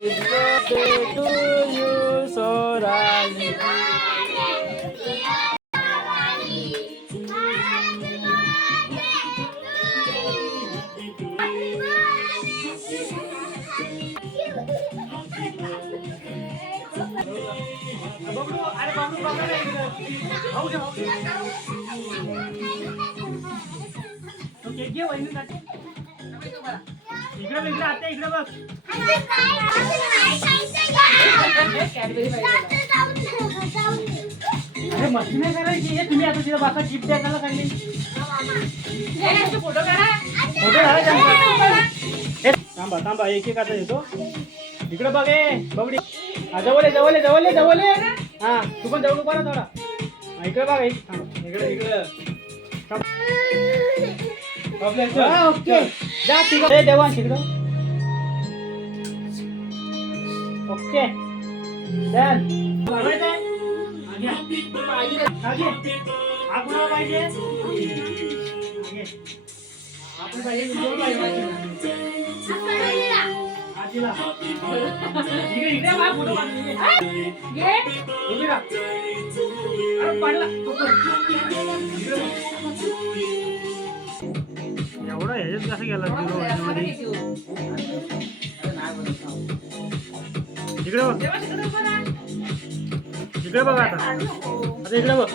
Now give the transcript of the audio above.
birthday to you, Soraya. Okay घे वहिनी इकडे इकडे आता इकडे बघ अरे मस्ती नाही करायची हे तुम्ही आता तिला बाका गिफ्ट द्यायला काढली फोटो थांबा थांबा एक एक आता येतो इकडे बघ ए बबडी जवळ जवळ जवळ जवळ हा तू पण जवळ उभा थोडा इकडे बघ इकडे इकडे ओके जा तिकडे देवान तिकडं ओके डन आपण पाहिजे आपण पाहिजे आजीला इकडे इकडे बघ फोटो घे उभी राहा अरे पडला एवढा ह्याच्यात कसं गेला इकडे बघ इकडे बघ आता इकडे बघ